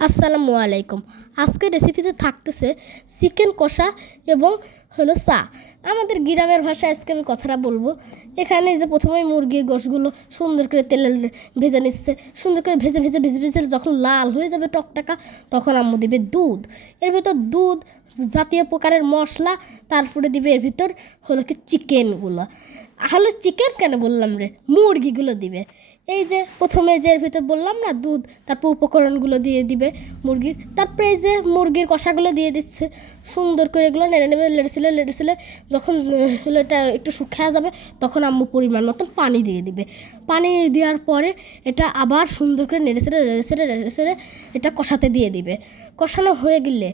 আসসালামু আলাইকুম। আজকের রেসিপিতে থাকতেছে চিকেন কষা এবং হলো চা। আমাদের গ্রামের ভাষায় আজকে আমি কথাটা বলবো। এখানে যে প্রথমেই মুরগির গোশগুলো সুন্দর করে তেলে ভেজে নিচ্ছে। সুন্দর করে ভেজে ভেজে ভেজে ভেজে যখন লাল হয়ে যাবে টকটাকা, তখন আম্মু দিবে দুধ। এর ভিতর দুধ, জাতীয় প্রকারের মশলা, তারপরে দিবে এর ভিতর হলো কি চিকেনগুলো। হলো চিকেন কেন বললাম রে, মুরগিগুলো দিবে। এই যে প্রথমে যে এর ভিতর বললাম না দুধ, তারপর উপকরণগুলো দিয়ে দিবে মুরগির, তারপরে এই যে মুরগির কষাগুলো দিয়ে দিচ্ছে। সুন্দর করে এগুলো নেড়ে নেড়ে লেড়েছিলে যখন হলো এটা একটু শুকিয়ে যাবে, তখন আম্মু পরিমাণ মতন পানি দিয়ে দিবে। পানি দেওয়ার পরে এটা আবার সুন্দর করে নেড়ে এটা কষাতে দিয়ে দিবে। কষানো হয়ে গেলে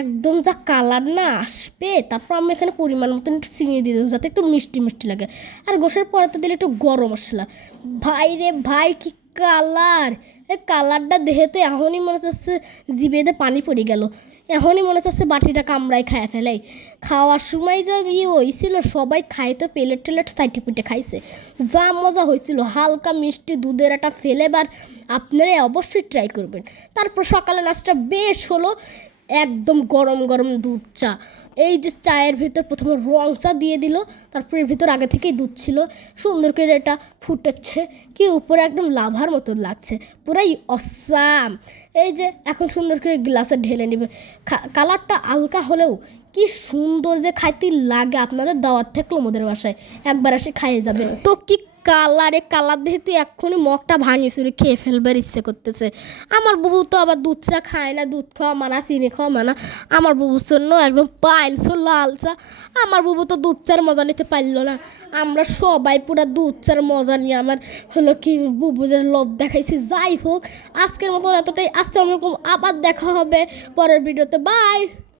একদম যা কালার না আসবে, তারপর আমি এখানে পরিমাণ মতন একটু চিনি দিয়ে দেবো যাতে একটু মিষ্টি মিষ্টি লাগে। আর গোশের পরেতে দিলে একটু গরম মশলা। ভাই রে ভাই, কি কালার! এই কালারটা দেখে তো এখনই মনে হচ্ছে জিভেতে পানি পড়ে গেল। এখনই মনে হচ্ছে বাটিটা কামড়ায় খায় ফেলাই। খাওয়ার সময় যা হয়েছিল, সবাই খাই তো প্লেট টেলেট সাইটে পিটে খাইছে। যা মজা হয়েছিল, হালকা মিষ্টি দুধের একটা ফ্লেভার। আপনারা অবশ্যই ট্রাই করবেন। তারপর সকালে নাস্তা বেশ হলো, একদম গরম গরম দুধ চা। এই যে চায়ের ভিতর প্রথমে রং চা দিয়ে দিল, তারপর এর ভিতর আগে থেকেই দুধ ছিল। সুন্দর করে এটা ফুটেছে, কি উপরে একদম লাভার মতন লাগছে, পুরাই অসাম। এই যে এখন সুন্দর করে গ্লাসে ঢেলে নেবে। কালারটা হালকা হলেও কি সুন্দর যে খাইতে লাগে। আপনাদের দাওয়াত থাকলো আমাদের বাসায়, একবার এসে খাইয়ে যাবেন। তো কি কালার দেখে তুই এক্ষুনি মগটা ভাঙি চুরি খেয়ে ফেলবার ইচ্ছে করতেছে। আমার বুবু তো আবার দুধ চা খায় না, দুধ খাওয়া মানা, চিনি খাওয়া মানা। আমার বুবুর জন্য একদম পাইলছো লাল চা। আমার বুবু তো দুধ চার মজা নিতে পারলো না। আমরা সবাই পুরো দুধ চার মজা নিয়ে আমার হলো কি বুবুদের লোভ দেখাইছি। যাই হোক, আজকের মতন এতটাই। আসসালামু আলাইকুম, আবার দেখা হবে পরের ভিডিওতে। বাই।